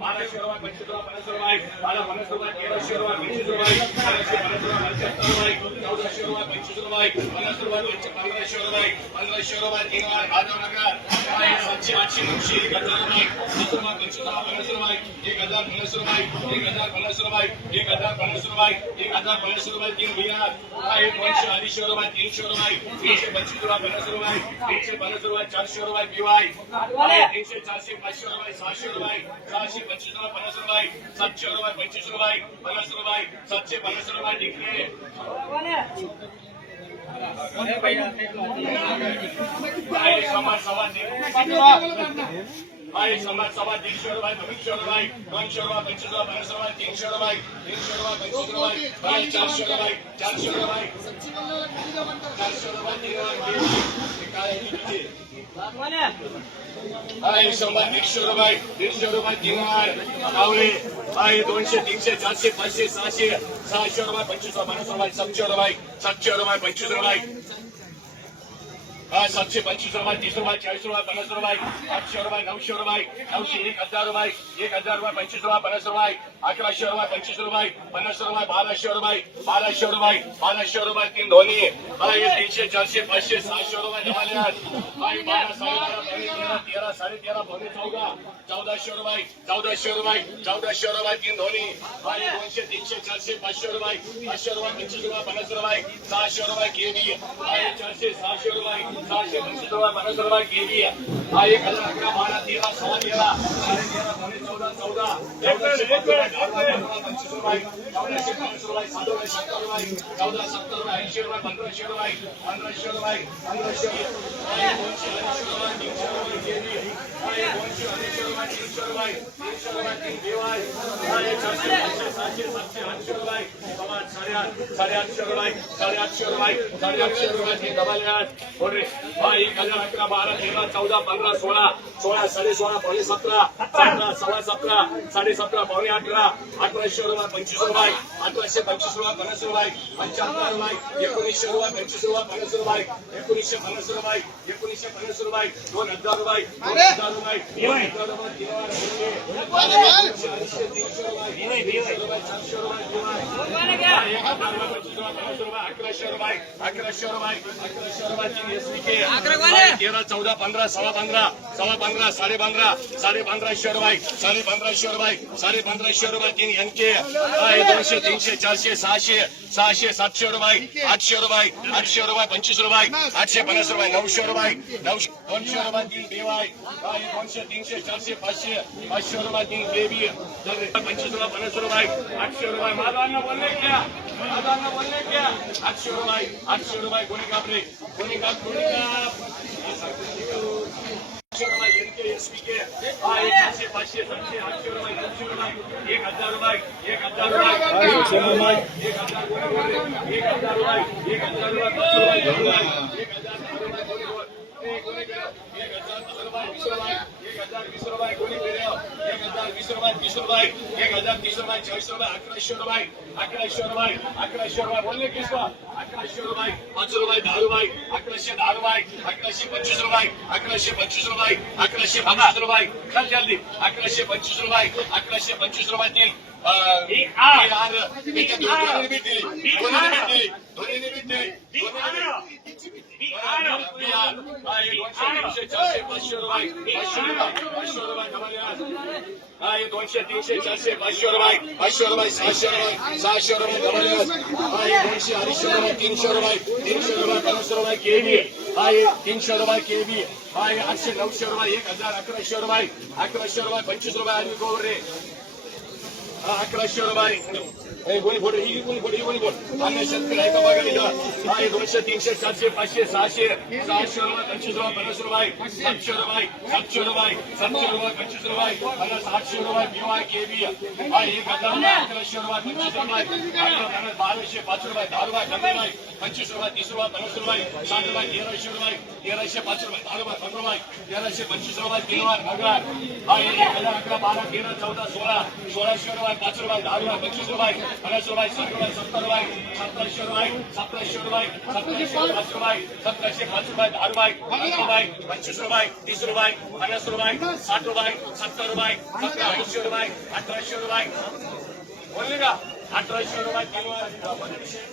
बाराशे रुपये पंचवीस रुपये पन्नास रुपये बारा पन्नास रुपये तेराशे रुपये पंचवीस रुपये तेराशे पन्नास रुपये पंच्याहत्तर रुपये चौदाशे रुपये पंचवीस रुपये पन्नास रुपये पंच- पंधराशे रुपये पंधराशे रुपये तीन वार आदर नगर आहे सातशे आठशे नऊशे एक हजार रुपये सात रुपये पंचवीस रुपये पन्नास रुपये एक हजार पन्नास रुपये एक हजार पन्नास रुपये एक हजार पन्नास रुपये एक हजार पन्नास रुपये तीन बिहार आहे दोनशे अडीचशे रुपये तीनशे रुपये तीनशे पंचवीस रुपये पन्नास रुपये तीनशे पन्नास रुपये चारशे रुपये पीवाय आहे तीनशे चारशे पाचशे रुपये सहाशे रुपये सहाशे पंचवीस रुपये पन्नास रुपये सातशे रुपये पंचवीस रुपये पन्नास रुपये सातशे पन्नास रुपये डिग्री आहे समाज आहे समाज सभा दीडशे रुपये दोनशे रुपये दोनशे रुपये पंचवीस रुपये पन्नास रुपये तीनशे रुपये तीनशे रुपये पंचवीस रुपये आहे चारशे रुपये चारशे रुपये चारशे रुपये तीन रुपये काय? आहे शंभर दीडशे रुपये दीडशे रुपये तीन आवळे आहे दोनशे तीनशे चारशे पाचशे सहाशे सहाशे रुपये पंचवीस रुपये पन्नास रुपये सातशे रुपये सातशे रुपये पंचवीस रुपये. सातशे पंचवीस रुपये तीस रुपये चाळीस रुपये पन्नास रुपये आठशे रुपये नऊशे रुपये नऊशे एक हजार रुपये एक हजार रुपये पंचवीस रुपये पन्नास रुपये अकराशे रुपये पंचवीस रुपये पन्नास रुपये बाराशे रुपये बाराशे रुपये बाराशे रुपये तीन दोन्ही हा हे तीनशे चारशे पाचशे सहाशे रुपये जमाले आहेत बारा साडेबारा पावणे तेरा तेरा साडे तेरा पावणे चौदा. चौदाशे रुपये चौदाशे रुपये चौदाशे रुपये तीन दोन्ही हा हे दोनशे तीनशे चारशे पाचशे रुपये पाचशे रुपये पंचवीस रुपये पन्नास रुपये सहाशे रुपये केबी हा हे चारशे सहाशे रुपये. सहाशे पंचवीस रुपये पन्नास रुपये केबी हा एक हजार अकरा बारा तेरा सहा तेरा साडे तेरा पावणे चौदा चौदा चौदाशे पंचवीस रुपये पंचवीस रुपये चौदाशे पन्नास रुपये सत्तर रुपये चौदा सत्तर रुपये ऐंशी रुपये पंधराशे रुपये पंधराशे रुपये पंधराशे दोनशे ऐंशी रुपये तीनशे रुपये केबी दोनशे ऐंशी रुपये तीनशे रुपये तीनशे रुपये तीन देवाय हा हे चारशे पाचशे सहाशे सातशे आठशे रुपये समाज साडेआठशे रुपये साडेआठशे रुपये साडेआठशे रुपये डबल आठ बोले हा एक हजार अकरा बारा तेरा चौदा पंधरा सोळा सोळा साडे सोळा पावणे सतरा सतरा सव्वा सतरा साडे सतरा पावणे अठरा अठराशे रुपये पंचवीस रुपये अठराशे पंचवीस रुपये पन्नास रुपये पंच्याहत्तर रुपये एकोणीसशे रुपये पंचवीस रुपये पन्नास रुपये एकोणीसशे पन्नास रुपये एकोणीसशे पन्नास रुपये दोन हजार रुपये दोन हजार रुपये दोन हजार रुपये तीनशे रुपये तीनशे रुपये चारशे रुपये तेरा चौदा पंधरा सव्वा पंधरा सव्वा पंधरा साडे पंधरा साडे पंधरा पंधराशे बाईक साडे पंधरा पंधराशे बाईक साडे पंधराशे रुपये तीन एन दोनशे तीनशे चारशे सहाशे सहाशे सातशे रुपये आठशे रुपये आठशे रुपये पंचवीस रुपये आठशे पन्नास रुपये नऊशे रुपये नऊशे दोनशे रुपये तीन बेवाय दोनशे तीनशे चारशे पाचशे पाचशे रुपये तीन बेबी पंचवीस रुपये पन्नास रुपये आठशे रुपये माधवांना बोलले माधवांना बोलले क्या आठशे रुपये आठशे रुपये कोणी कापले. कोणी काप कोणी काप. चारशे पाचशे सातशे आठशे रुपये दोनशे रुपये. एक हजार रुपये एक हजार रुपये. एक हजार रुपये एक हजार रुपये एक हजार रुपये पाचशे एक हजार रुपये एक हजार रुपये. हजार वीस रुपये कोणी केलं? एक हजार वीस रुपये तीस रुपये. एक हजार तीस रुपये चाळीस रुपये अकराशे रुपये. अकराशे रुपये अकराशे रुपये. बोलले किस अकराशे रुपये पाच रुपये दहा रुपये. अकराशे दहा रुपये अकराशे पंचवीस रुपये. अकराशे पंचवीस रुपये अकराशे पन्नास रुपये. चल जल्दी अकराशे पंचवीस रुपये अकराशे पंचवीस रुपये तीन अं, बिहार, दोन्हीने बी दिली. दोन्हीने बी दिली दोन्हीने बी दिली. दोनशे तीनशे चारशे पाचशे रुपये पाचशे रुपये पाचशे रुपये हा दोनशे तीनशे चारशे पाचशे रुपये पाचशे रुपये सहाशे रुपये सहाशे रुपये हा दोनशे अडीचशे रुपये तीनशे रुपये तीनशे रुपये पन्नास रुपये केबी हा तीनशे रुपये केबी हा आठशे नऊशे रुपये एक हजार अकराशे रुपये अकराशे रुपये पंचवीस रुपये आम्ही गोवर रे अकराशे रुपये कोणी फोड ही कोणी फोड ही कोणी फोड. अन्य शेतकरी आहे का बघा इथं हा दोनशे तीनशे चारशे पाचशे सहाशे. सहाशे रुपये पंचवीस रुपये पन्नास रुपये सातशे रुपये सातशे रुपये सातशे रुपये पंचवीस रुपये रुपये हा एक हजार अकराशे रुपये पंचवीस रुपये अकरा बाराशे पाच रुपये दहा रुपये पंधरा रुपये पंचवीस रुपये तीस रुपये पन्नास रुपये साठ रुपये तेराशे रुपये तेराशे पाच रुपये दहा रुपये पंधरा रुपये तेराशे पंचवीस रुपये तीन रुपये हा एक हजार अकरा बारा तेरा चौदा सोळा. सोळाशे रुपये रुपये पाच रुपये दहा रुपये पंचवीस रुपये पन्नास रुपये साठ रुपये सत्तर रुपये सतराशे रुपये सतराशे रुपये सतराशे पाच रुपये सतराशे पाच रुपये दहा रुपये पाच रुपये पंचवीस रुपये तीस रुपये पन्नास रुपये साठ रुपये सत्तर रुपये सतरा ऐंशी रुपये अठराशे रुपये बोलले का अठराशे रुपये तीन वर